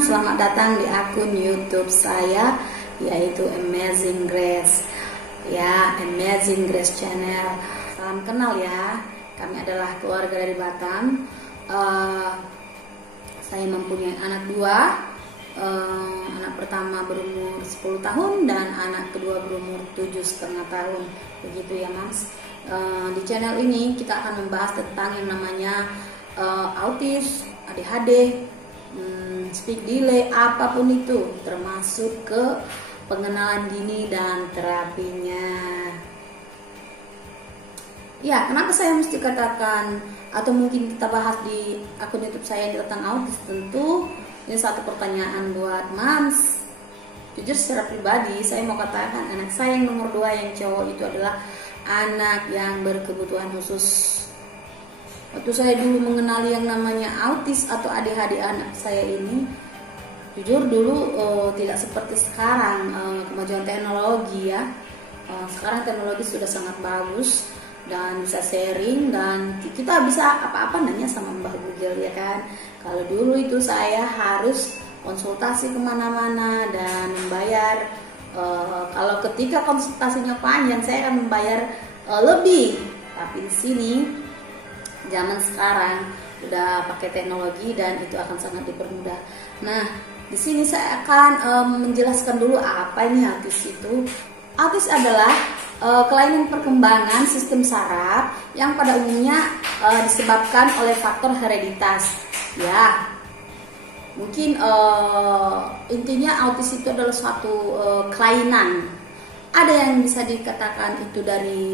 teman-teman, selamat datang di akun YouTube saya, yaitu Amazing Grace. Ya, Amazing Grace Channel. Salam kenal ya. Kami adalah keluarga dari Batam. Saya mempunyai anak dua. Anak pertama berumur 10 tahun dan anak kedua berumur 7,5 tahun. Begitu ya, Mas. Di channel ini kita akan membahas tentang yang namanya autis, ADHD, speak delay, apapun itu, termasuk ke pengenalan dini dan terapinya. Ya, kenapa saya mesti katakan atau mungkin kita bahas di akun YouTube saya tentang autis? Tentu ini satu pertanyaan buat Mams. Jujur secara pribadi saya mau katakan anak saya yang nomor 2 yang cowok itu adalah anak yang berkebutuhan khusus. Waktu saya dulu mengenali yang namanya autis atau ADHD anak saya ini, jujur dulu tidak seperti sekarang, kemajuan teknologi ya. Sekarang teknologi sudah sangat bagus dan bisa sharing dan kita bisa apa-apa nanya sama Mbak Google ya kan. Kalau dulu itu saya harus konsultasi kemana-mana dan membayar. Kalau ketika konsultasinya panjang saya akan membayar lebih. Tapi di sini zaman sekarang udah pakai teknologi dan itu akan sangat dipermudah. Nah, di sini saya akan menjelaskan dulu apa ini autis itu. Autis adalah kelainan perkembangan sistem saraf yang pada umumnya disebabkan oleh faktor hereditas. Ya, mungkin intinya autis itu adalah suatu kelainan. Ada yang bisa dikatakan itu dari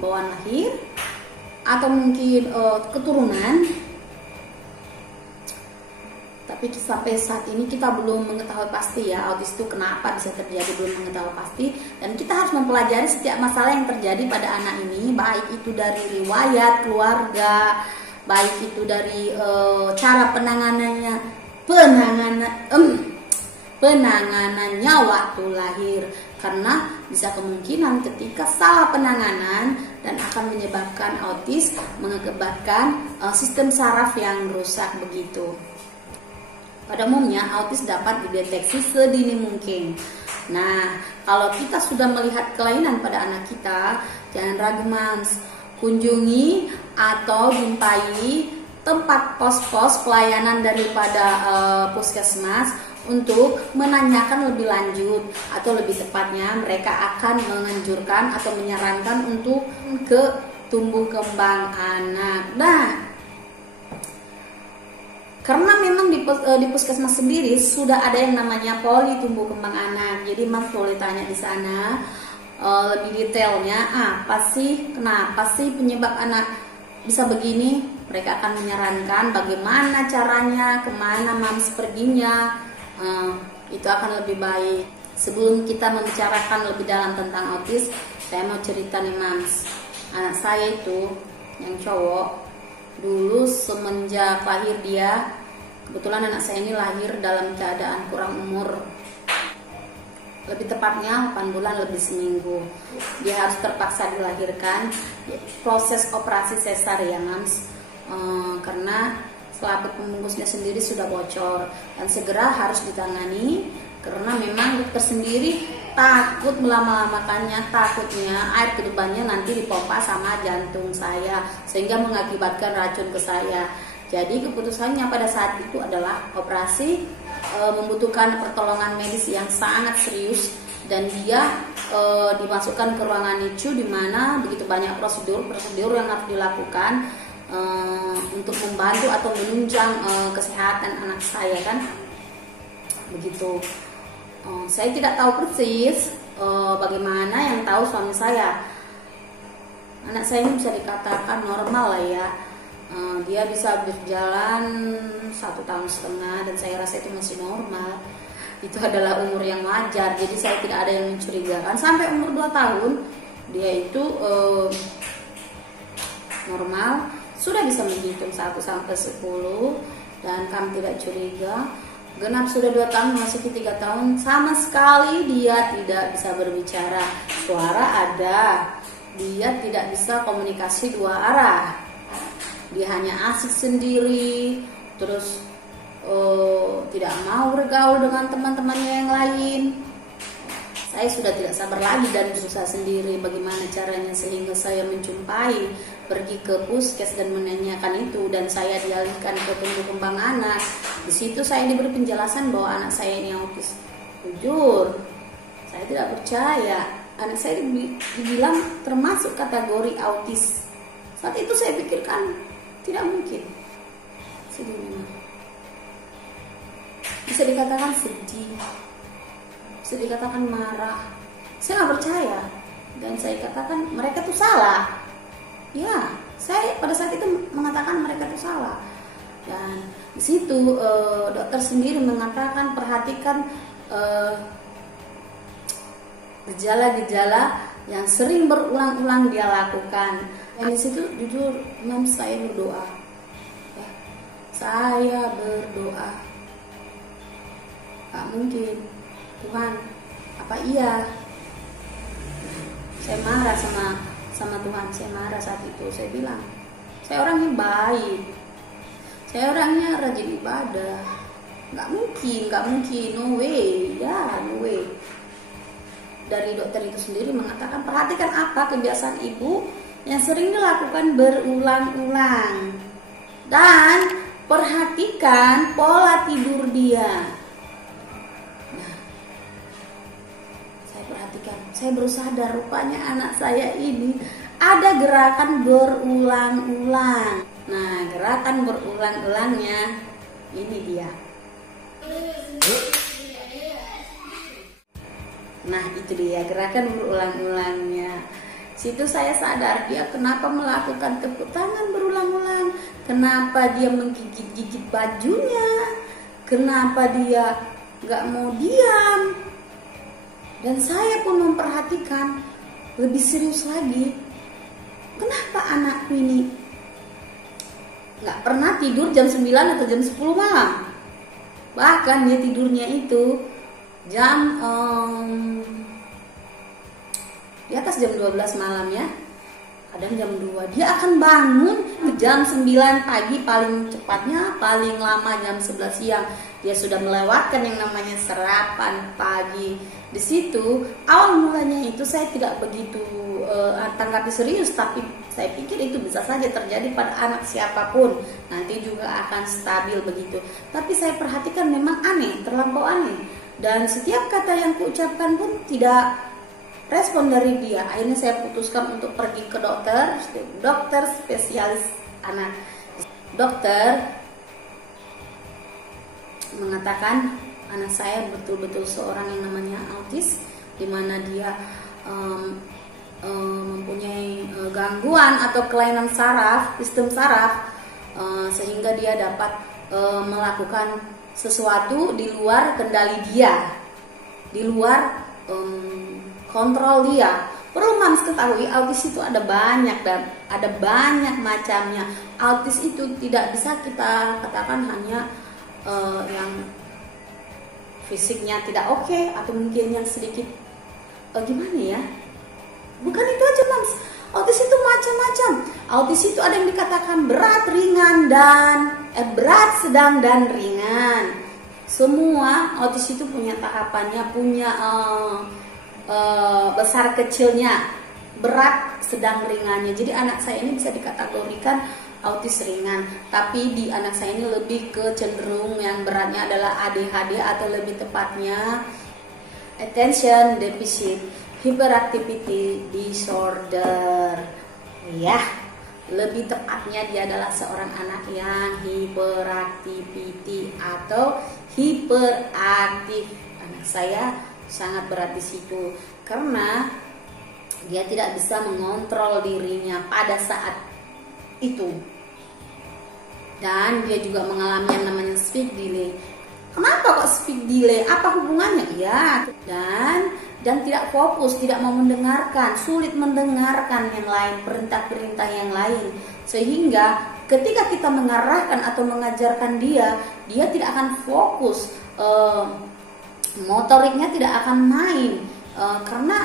bawaan lahir, atau mungkin keturunan. Tapi sampai saat ini kita belum mengetahui pasti ya autis itu kenapa bisa terjadi, belum mengetahui pasti. Dan kita harus mempelajari setiap masalah yang terjadi pada anak ini, baik itu dari riwayat keluarga, baik itu dari cara penanganannya waktu lahir, karena bisa kemungkinan ketika salah penanganan dan akan menyebabkan autis, mengakibatkan sistem saraf yang rusak begitu. Pada umumnya autis dapat dideteksi sedini mungkin. Nah, kalau kita sudah melihat kelainan pada anak kita, jangan ragu Mams, kunjungi atau jumpai tempat pos-pos pelayanan daripada puskesmas untuk menanyakan lebih lanjut, atau lebih tepatnya mereka akan menganjurkan atau menyarankan untuk ke tumbuh kembang anak. Nah, karena memang di puskesmas sendiri sudah ada yang namanya poli tumbuh kembang anak. Jadi Mas boleh tanya di sana lebih detailnya apa sih, kenapa sih penyebab anak bisa begini. Mereka akan menyarankan bagaimana caranya, kemana Mams perginya. Itu akan lebih baik. Sebelum kita membicarakan lebih dalam tentang autis, saya mau cerita nih Mams. Anak saya itu yang cowok, dulu semenjak lahir dia, kebetulan anak saya ini lahir dalam keadaan kurang umur, lebih tepatnya 8 bulan lebih seminggu. Dia harus terpaksa dilahirkan, proses operasi sesar ya Mams, karena selaput pembungkusnya sendiri sudah bocor dan segera harus ditangani, karena memang dokter sendiri takut melama-lamakannya, takutnya air kedepannya nanti dipompa sama jantung saya sehingga mengakibatkan racun ke saya. Jadi keputusannya pada saat itu adalah operasi, membutuhkan pertolongan medis yang sangat serius, dan dia dimasukkan ke ruangan NICU di mana begitu banyak prosedur yang harus dilakukan untuk membantu atau menunjang kesehatan anak saya kan begitu. Saya tidak tahu persis bagaimana, yang tahu suami saya. Anak saya ini bisa dikatakan normal lah ya. Dia bisa berjalan 1,5 tahun dan saya rasa itu masih normal. Itu adalah umur yang wajar, jadi saya tidak ada yang mencurigakan. Sampai umur 2 tahun dia itu normal, sudah bisa menghitung 1 sampai 10 dan kami tidak curiga. Genap sudah 2 tahun, masuk ke 3 tahun, sama sekali dia tidak bisa berbicara. Suara ada, dia tidak bisa komunikasi 2 arah. Dia hanya asik sendiri, terus tidak mau bergaul dengan teman-temannya yang lain. Saya sudah tidak sabar lagi dan berusaha sendiri bagaimana caranya sehingga saya menjumpai, pergi ke puskes dan menanyakan itu, dan saya dialihkan ke tumbuh kembang anak. Di situ saya diberi penjelasan bahwa anak saya ini autis. Jujur, saya tidak percaya. Anak saya dibilang termasuk kategori autis. Saat itu saya pikirkan tidak mungkin. Sedih memang. Bisa dikatakan sedih, bisa dikatakan marah. Saya nggak percaya, dan saya katakan mereka tuh salah. Ya, saya pada saat itu mengatakan mereka tuh salah. Dan di situ dokter sendiri mengatakan perhatikan gejala-gejala yang sering berulang-ulang dia lakukan. Dan di situ jujur, Mam, saya berdoa. Ya, saya berdoa. Gak mungkin, Tuhan, apa iya? Saya marah sama Tuhan. Saya marah saat itu. Saya bilang, saya orangnya baik, saya orangnya rajin ibadah. Gak mungkin, no way, ya no way. Dari dokter itu sendiri mengatakan perhatikan apa kebiasaan ibu yang sering dilakukan berulang-ulang, dan perhatikan pola tidur dia. Nah, saya perhatikan, saya baru sadar rupanya anak saya ini ada gerakan berulang-ulang. Nah, gerakan berulang-ulangnya ini dia. Nah, itu dia gerakan berulang-ulangnya. Situ saya sadar dia kenapa melakukan tepuk tangan berulang-ulang, kenapa dia menggigit-gigit bajunya, kenapa dia gak mau diam. Dan saya pun memperhatikan lebih serius lagi, kenapa anakku ini gak pernah tidur jam 9 atau jam 10 malam. Bahkan dia tidurnya itu jam di atas jam 12 malam ya, kadang jam 2. Dia akan bangun ke jam 9 pagi paling cepatnya, paling lama jam 11 siang. Dia sudah melewatkan yang namanya sarapan pagi. Di situ awal mulanya itu saya tidak begitu tanggapi serius, tapi saya pikir itu bisa saja terjadi pada anak siapapun, nanti juga akan stabil begitu. Tapi saya perhatikan memang aneh, terlampau aneh. Dan setiap kata yang kuucapkan pun tidak respon dari dia. Akhirnya saya putuskan untuk pergi ke dokter spesialis anak. Dokter mengatakan anak saya betul-betul seorang yang namanya autis, di mana dia mempunyai gangguan atau kelainan saraf, sistem saraf, sehingga dia dapat melakukan sesuatu di luar kendali dia, di luar kontrol dia. Perlu Mams ketahui, autis itu ada banyak dan ada banyak macamnya. Autis itu tidak bisa kita katakan hanya yang fisiknya tidak oke, atau mungkin yang sedikit gimana ya. Bukan itu aja Mams, autis itu macam-macam. Autis itu ada yang dikatakan berat, ringan, dan berat, sedang, dan ringan. Semua autis itu punya tahapannya, punya besar kecilnya, berat, sedang, ringannya. Jadi anak saya ini bisa dikategorikan autis ringan, tapi di anak saya ini lebih ke cenderung yang beratnya adalah ADHD, atau lebih tepatnya attention deficit hyperactivity disorder. Ya, lebih tepatnya dia adalah seorang anak yang hyperactivity atau hiperaktif. Anak saya sangat berat di situ karena dia tidak bisa mengontrol dirinya pada saat itu, dan dia juga mengalami yang namanya speech delay. Kenapa kok speech delay? Apa hubungannya? Ya, dan tidak fokus, tidak mau mendengarkan, sulit mendengarkan yang lain, perintah-perintah yang lain, sehingga ketika kita mengarahkan atau mengajarkan dia tidak akan fokus, motoriknya tidak akan main, karena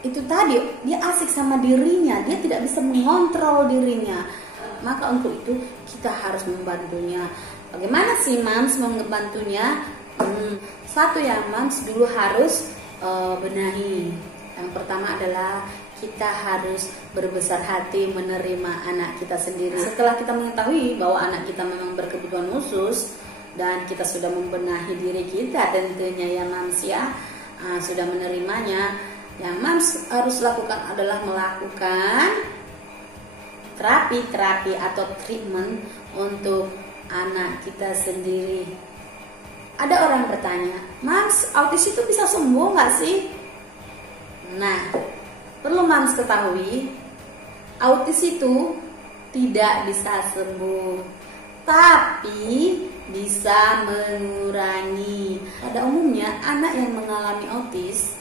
itu tadi, dia asik sama dirinya, dia tidak bisa mengontrol dirinya. Maka untuk itu kita harus membantunya. Bagaimana sih Mams membantunya? Satu ya Mams, dulu harus benahi. Yang pertama adalah kita harus berbesar hati menerima anak kita sendiri. Setelah kita mengetahui bahwa anak kita memang berkebutuhan khusus dan kita sudah membenahi diri kita tentunya ya Mams ya, sudah menerimanya, yang Mams harus lakukan adalah melakukan terapi atau treatment untuk anak kita sendiri. Ada orang bertanya, Mams, autis itu bisa sembuh nggak sih? Nah, perlu Mams ketahui, autis itu tidak bisa sembuh, tapi bisa mengurangi. Pada umumnya, anak yang mengalami autis,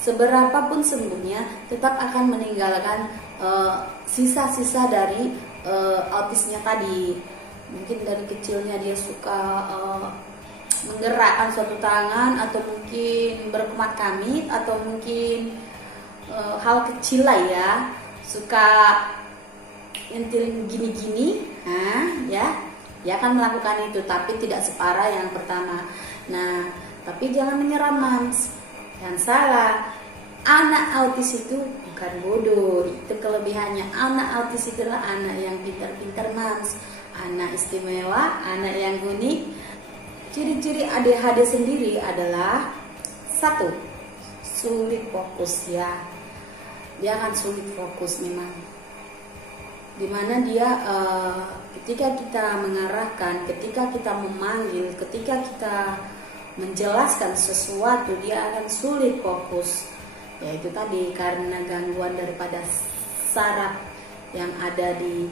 seberapapun sembuhnya, tetap akan meninggalkan sisa-sisa dari autisnya tadi. Mungkin dari kecilnya dia suka menggerakkan suatu tangan, atau mungkin berkemat kamit, atau mungkin hal kecil lah ya, suka intilin gini-gini, ya, dia akan melakukan itu, tapi tidak separah yang pertama. Nah, tapi jangan menyerah Mams, yang salah, anak autis itu bukan bodoh, itu kelebihannya. Anak autis itu adalah anak yang pintar-pintar Mams, anak istimewa, anak yang unik. Ciri-ciri ADHD sendiri adalah satu, sulit fokus ya. Dia akan sulit fokus memang. Dimana dia ketika kita mengarahkan, ketika kita memanggil, ketika kita menjelaskan sesuatu, dia akan sulit fokus. Yaitu tadi karena gangguan daripada saraf yang ada di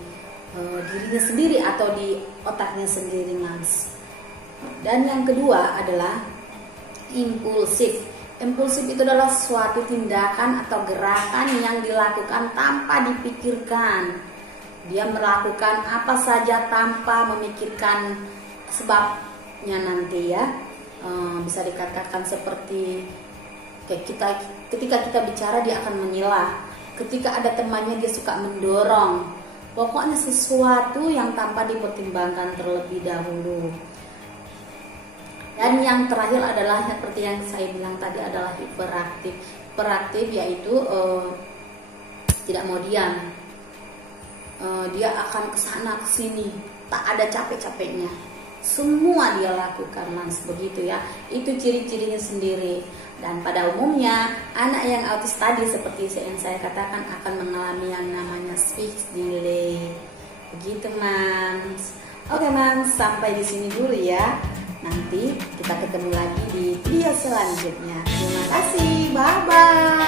dirinya sendiri atau di otaknya sendiri Mams. Dan yang kedua adalah impulsif. Impulsif itu adalah suatu tindakan atau gerakan yang dilakukan tanpa dipikirkan. Dia melakukan apa saja tanpa memikirkan sebabnya nanti ya. Bisa dikatakan seperti ketika kita bicara dia akan menyilah. Ketika ada temannya dia suka mendorong. Pokoknya sesuatu yang tanpa dipertimbangkan terlebih dahulu. Dan yang terakhir adalah seperti yang saya bilang tadi adalah hiperaktif. Hiperaktif yaitu tidak mau diam. Dia akan kesana kesini, tak ada capek-capeknya. Semua dia lakukan Mams, begitu ya. Itu ciri-cirinya sendiri. Dan pada umumnya anak yang autis tadi seperti yang saya katakan akan mengalami yang namanya speech delay. Begitu Mams. Oke Mams, sampai di sini dulu ya. Nanti kita ketemu lagi di video selanjutnya. Terima kasih, bye-bye.